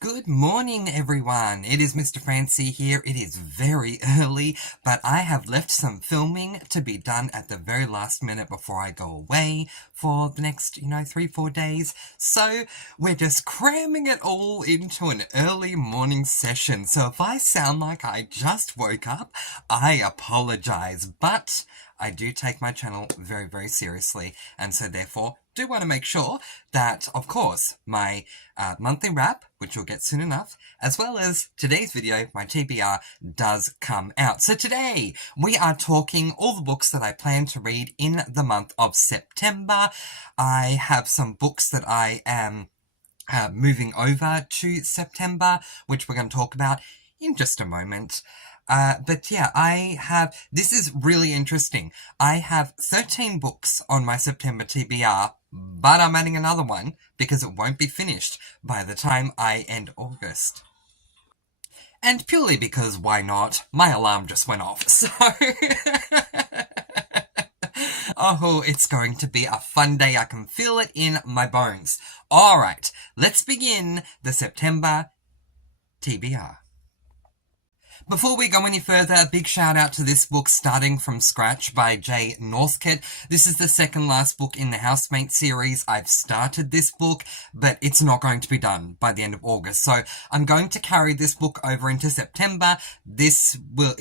Good morning, everyone. It is Mr. Francy here. It is very early, but I have left some filming to be done at the very last minute before I go away for the next, 3-4 days. So we're just cramming it all into an early morning session. So if I sound like I just woke up, I apologize, but I do take my channel very, very seriously, and so therefore do want to make sure that, of course, my monthly wrap, which you'll get soon enough, as well as today's video, my TBR, does come out. So today, we are talking all the books that I plan to read in the month of September. I have some books that I am moving over to September, which we're going to talk about in just a moment. But yeah, this is really interesting. I have 13 books on my September TBR, but I'm adding another one because it won't be finished by the time I end August. And purely because why not? My alarm just went off, so... Oh, it's going to be a fun day. I can feel it in my bones. Alright, let's begin the September TBR. Before we go any further, a big shout out to this book, Starting From Scratch by Jay Northcott. This is the second last book in the Housemate series. I've started this book, but it's not going to be done by the end of August. So I'm going to carry this book over into September. This book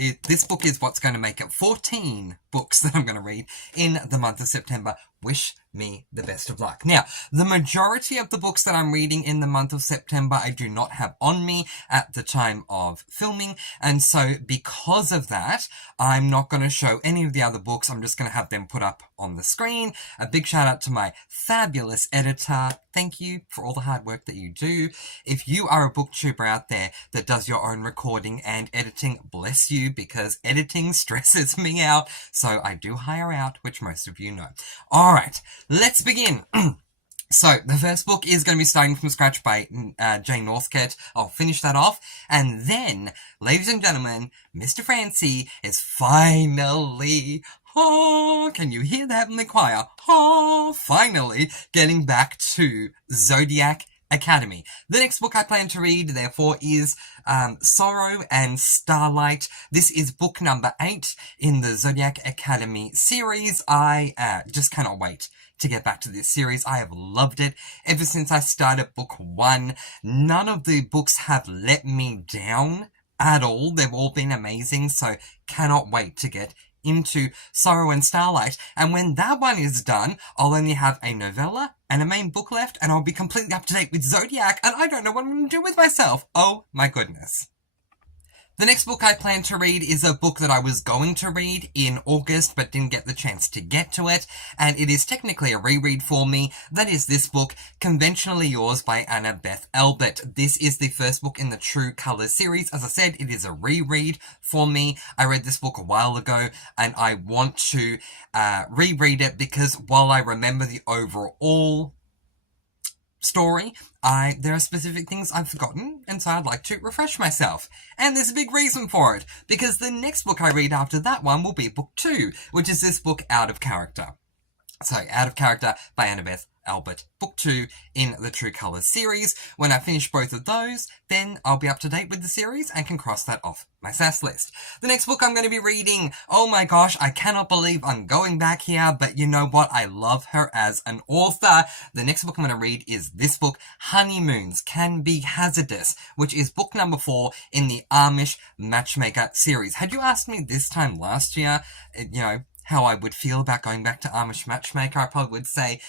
is what's going to make it 14 books that I'm going to read in the month of September. Wish me the best of luck. Now, the majority of the books that I'm reading in the month of September I do not have on me at the time of filming, and so because of that, I'm not going to show any of the other books. I'm just going to have them put up on the screen. A big shout out to my fabulous editor. Thank you for all the hard work that you do. If you are a booktuber out there that does your own recording and editing, bless you, because editing stresses me out, so I do hire out, which most of you know. Alright, let's begin. So, the first book is going to be Starting From Scratch by Jay Northcott. I'll finish that off. And then, ladies and gentlemen, Mr. Francy is finally, can you hear the heavenly choir? Finally getting back to Zodiac Academy. The next book I plan to read, therefore, is Sorrow and Starlight. This is book number 8 in the Zodiac Academy series. I just cannot wait to get back to this series. I have loved it ever since I started book 1. None of the books have let me down at all. They've all been amazing, so cannot wait to get into Sorrow and Starlight. And when that one is done, I'll only have a novella and a main book left, and I'll be completely up to date with Zodiac, and I don't know what I'm going to do with myself. Oh my goodness. The next book I plan to read is a book that I was going to read in August but didn't get the chance to get to it, and it is technically a reread for me. That is this book, Conventionally Yours by Annabeth Albert. This is the first book in the True Colours series. As I said, it is a reread for me. I read this book a while ago, and I want to reread it because while I remember the overall story, there are specific things I've forgotten, and so I'd like to refresh myself. And there's a big reason for it, because the next book I read after that one will be book 2, which is this book, Out of Character. So, Out of Character by Annabeth Albert, book 2 in the True Colours series. When I finish both of those, then I'll be up to date with the series and can cross that off my SAS list. The next book I'm going to be reading, oh my gosh, I cannot believe I'm going back here, but you know what? I love her as an author. The next book I'm going to read is this book, Honeymoons Can Be Hazardous, which is book number 4 in the Amish Matchmaker series. Had you asked me this time last year, how I would feel about going back to Amish Matchmaker, I probably would say,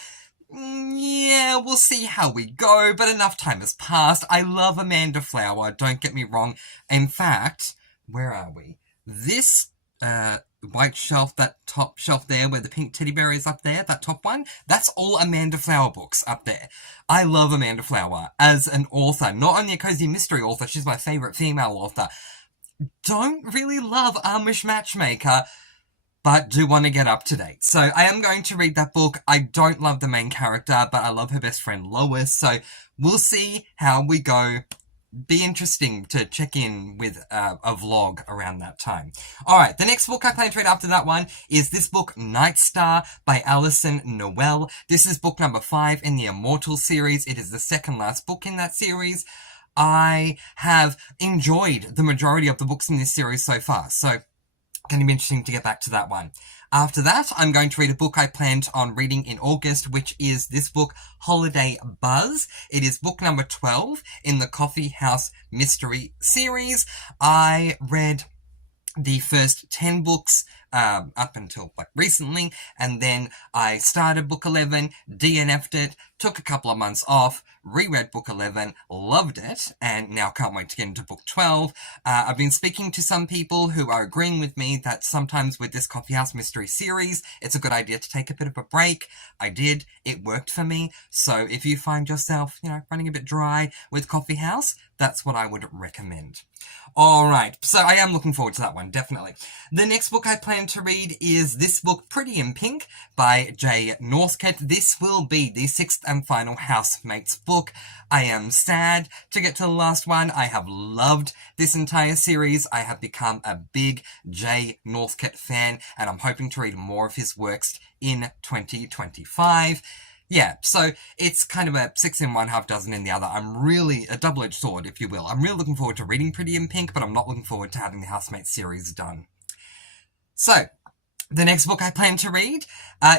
yeah, we'll see how we go, but enough time has passed. I love Amanda Flower, don't get me wrong. In fact, where are we? This white shelf, that top shelf there where the pink teddy bear is up there, that top one, that's all Amanda Flower books up there. I love Amanda Flower as an author, not only a cozy mystery author, she's my favourite female author. Don't really love Amish Matchmaker, but do want to get up to date. So I am going to read that book. I don't love the main character, but I love her best friend Lois, so we'll see how we go. Be interesting to check in with a vlog around that time. Alright, the next book I plan to read after that one is this book, Night Star by Alison Noel. This is book number 5 in the Immortal series. It is the second last book in that series. I have enjoyed the majority of the books in this series so far, so going to be interesting to get back to that one. After that, I'm going to read a book I planned on reading in August, which is this book, Holiday Buzz. It is book number 12 in the Coffee House Mystery series. I read the first 10 books up until recently, and then I started book 11, DNF'd it, took a couple of months off, reread book 11, loved it, and now can't wait to get into book 12. I've been speaking to some people who are agreeing with me that sometimes with this Coffee House Mystery series, it's a good idea to take a bit of a break. I did. It worked for me. So if you find yourself, running a bit dry with Coffee House, that's what I would recommend. Alright, so I am looking forward to that one, definitely. The next book I plan to read is this book, Pretty in Pink, by Jay Northcote. This will be the 6th and final Housemates book. I am sad to get to the last one. I have loved this entire series. I have become a big Jay Northcote fan, and I'm hoping to read more of his works in 2025. Yeah, so it's kind of a 6 in one, half dozen in the other. I'm really, a double-edged sword, if you will. I'm really looking forward to reading Pretty in Pink, but I'm not looking forward to having the Housemates series done. So, the next book I plan to read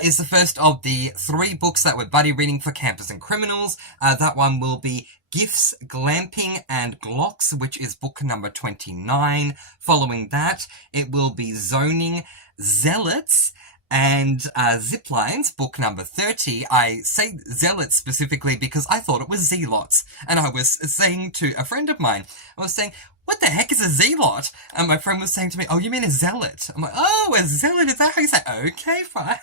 is the first of the 3 books that we're buddy reading for Campers and Criminals. That one will be Gifts, Glamping, and Glocks, which is book number 29. Following that, it will be Zoning, Zealots, and Ziplines, book number 30. I say Zealots specifically because I thought it was Zealots. And I was saying to a friend of mine, I was saying, what the heck is a zealot? And my friend was saying to me, oh, you mean a zealot? I'm like, oh, a zealot, is that how you say? Okay, fine.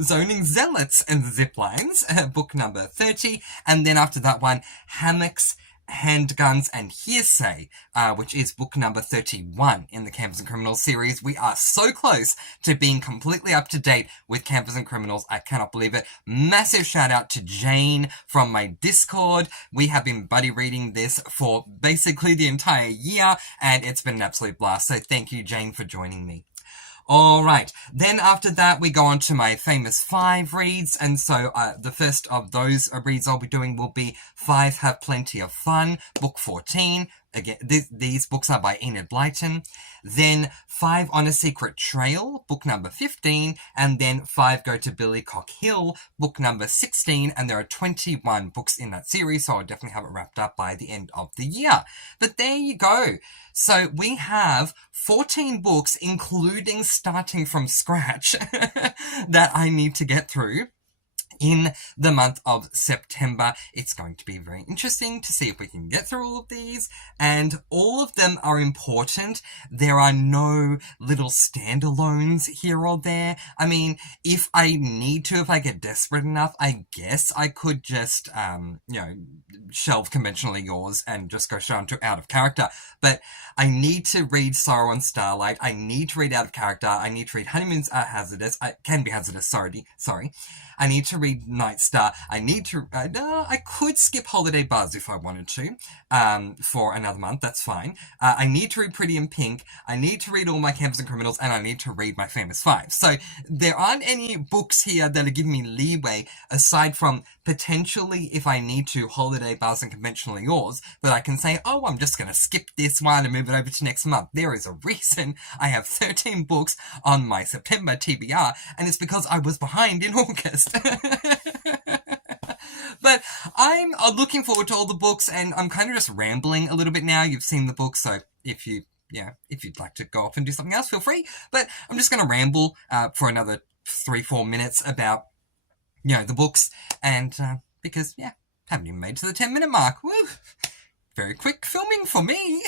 Zoning, Zealots, and Ziplines, book number 30. And then after that one, Hammocks, Handguns, and Hearsay, which is book number 31 in the Campers and Criminals series. We are so close to being completely up to date with Campers and Criminals. I cannot believe it. Massive shout out to Jane from my Discord. We have been buddy reading this for basically the entire year, and it's been an absolute blast. So thank you, Jane, for joining me. Alright, then after that we go on to my famous 5 reads, and so the first of those reads I'll be doing will be 5 Have Plenty of Fun, book 14. Again, these books are by Enid Blyton. Then 5 On a Secret Trail, book number 15, and then 5 Go to Billycock Hill, book number 16, and there are 21 books in that series, so I'll definitely have it wrapped up by the end of the year. But there you go. So we have 14 books, including starting from scratch, that I need to get through in the month of September. It's going to be very interesting to see if we can get through all of these, and all of them are important. There are no little standalones here or there. I mean, if I need to, if I get desperate enough, I guess I could just, shelve Conventionally Yours and just go straight to Out of Character. But I need to read Sorrow and Starlight. I need to read Out of Character. I need to read Honeymoons Are Hazardous. Can be hazardous, sorry. I need to read Night Star. I need to, I could skip Holiday Buzz if I wanted to, for another month, that's fine. I need to read Pretty in Pink, I need to read all my Campers and Criminals, and I need to read my famous 5. So there aren't any books here that are giving me leeway, aside from potentially, if I need to, Holiday Buzz and Conventionally Yours, but I can say, oh, I'm just going to skip this one and move it over to next month. There is a reason I have 13 books on my September TBR, and it's because I was behind in August. But I'm looking forward to all the books, and I'm kind of just rambling a little bit now. You've seen the book, so if you'd like to go off and do something else, feel free. But I'm just going to ramble for another 3-4 minutes about, the books, and because, haven't even made to the 10-minute mark. Woo! Very quick filming for me.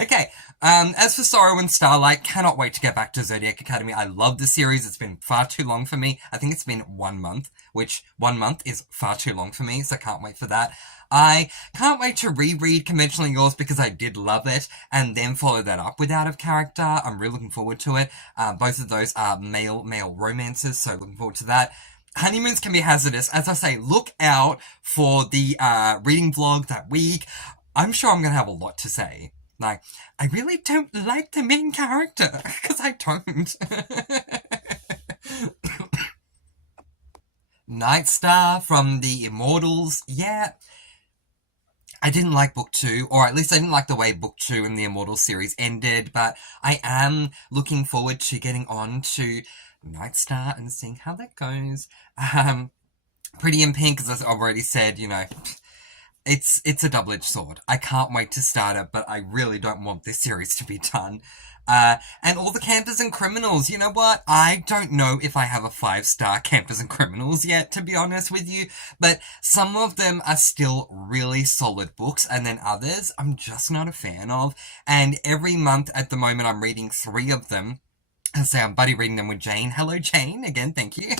Okay, as for Sorrow and Starlight, cannot wait to get back to Zodiac Academy. I love the series. It's been far too long for me. I think it's been 1 month, which 1 month is far too long for me, so can't wait for that. I can't wait to reread Conventionally Yours because I did love it, and then follow that up with Out of Character. I'm really looking forward to it. Both of those are male romances, so looking forward to that. Honeymoons Can Be Hazardous. As I say, look out for the reading vlog that week. I'm sure I'm going to have a lot to say. Like, I really don't like the main character, because I don't. Night Star from the Immortals, yeah. I didn't like book 2, or at least I didn't like the way book 2 in the Immortal series ended, but I am looking forward to getting on to Night Star and seeing how that goes. Pretty in Pink, as I've already said, it's a double-edged sword. I can't wait to start it, but I really don't want this series to be done. And all the Campers and Criminals, you know what? I don't know if I have a 5-star Campers and Criminals yet, to be honest with you, but some of them are still really solid books, and then others I'm just not a fan of, and every month at the moment I'm reading 3 of them. I say I'm buddy reading them with Jane. Hello, Jane. Again, thank you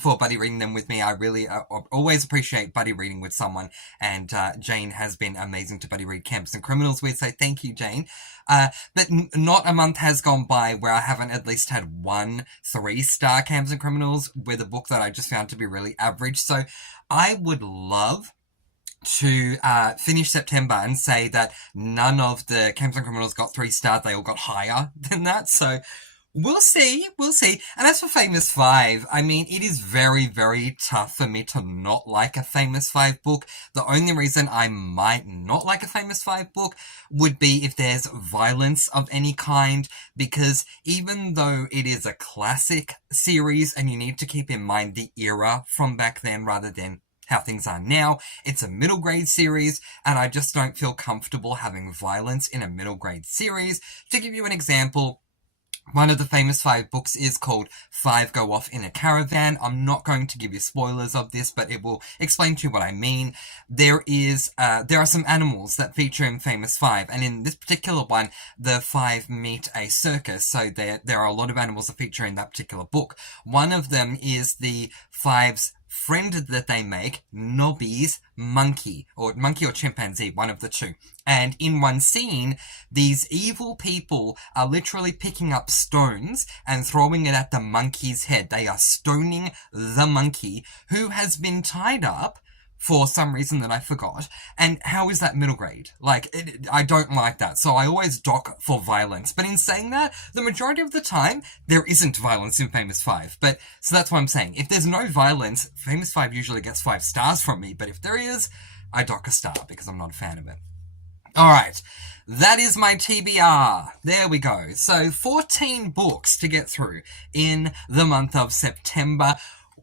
for buddy reading them with me. I really always appreciate buddy reading with someone, and Jane has been amazing to buddy read Campers and Criminals with, so thank you, Jane. But not a month has gone by where I haven't at least had one 3-star Campers and Criminals with a book that I just found to be really average. So I would love to finish September and say that none of the Campers and Criminals got 3 stars. They all got higher than that, so we'll see. And as for Famous 5, I mean, it is very, very tough for me to not like a Famous 5 book. The only reason I might not like a Famous 5 book would be if there's violence of any kind, because even though it is a classic series and you need to keep in mind the era from back then rather than how things are now, it's a middle grade series, and I just don't feel comfortable having violence in a middle grade series. To give you an example, one of the Famous 5 books is called 5 Go Off in a Caravan. I'm not going to give you spoilers of this, but it will explain to you what I mean. There are some animals that feature in Famous 5, and in this particular one, the 5 meet a circus, so there are a lot of animals that feature in that particular book. One of them is the 5's friend that they make, Nobby's monkey or chimpanzee, one of the two. And in one scene, these evil people are literally picking up stones and throwing it at the monkey's head. They are stoning the monkey, who has been tied up for some reason that I forgot. And how is that middle grade? I don't like that. So I always dock for violence. But in saying that, the majority of the time, there isn't violence in Famous 5. So that's what I'm saying. If there's no violence, Famous 5 usually gets 5 stars from me. But if there is, I dock a star because I'm not a fan of it. Alright, that is my TBR. There we go. So 14 books to get through in the month of September.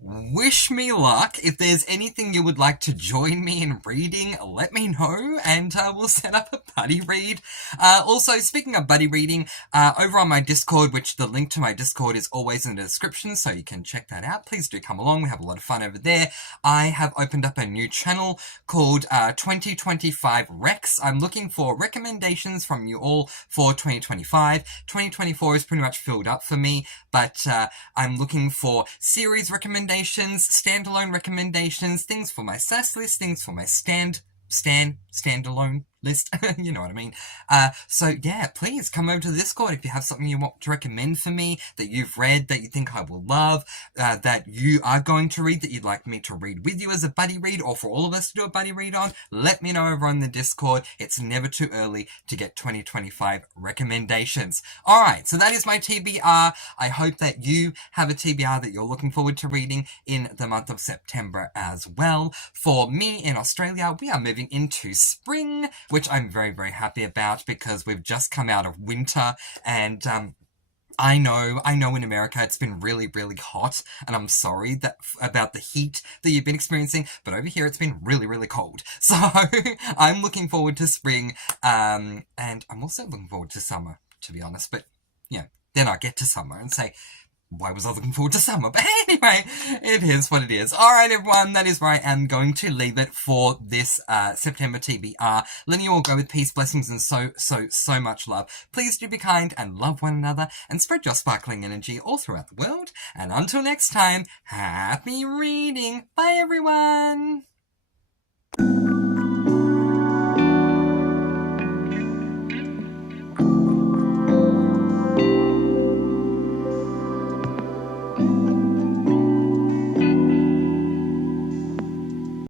Wish me luck. If there's anything you would like to join me in reading, let me know, and we'll set up a buddy read. Also, speaking of buddy reading, over on my Discord, which the link to my Discord is always in the description, so you can check that out. Please do come along. We have a lot of fun over there. I have opened up a new channel called 2025 Rex. I'm looking for recommendations from you all for 2025. 2024 is pretty much filled up for me, but I'm looking for series recommendations, standalone recommendations, things for my SAS list, things for my standalone list. You know what I mean. So yeah, please come over to the Discord if you have something you want to recommend for me, that you've read, that you think I will love, that you are going to read, that you'd like me to read with you as a buddy read, or for all of us to do a buddy read on. Let me know over on the Discord. It's never too early to get 2025 recommendations. Alright, so that is my TBR. I hope that you have a TBR that you're looking forward to reading in the month of September as well. For me in Australia, we are moving into spring, which I'm very, very happy about, because we've just come out of winter, and I know in America it's been really, really hot, and I'm sorry about the heat that you've been experiencing, but over here it's been really, really cold. So I'm looking forward to spring, and I'm also looking forward to summer, to be honest, but yeah, then I get to summer and say, why was I looking forward to summer? But anyway, it is what it is. Alright everyone, that is where I am going to leave it for this September TBR. Letting you all go with peace, blessings, and so much love. Please do be kind and love one another, and spread your sparkling energy all throughout the world. And until next time, happy reading. Bye everyone!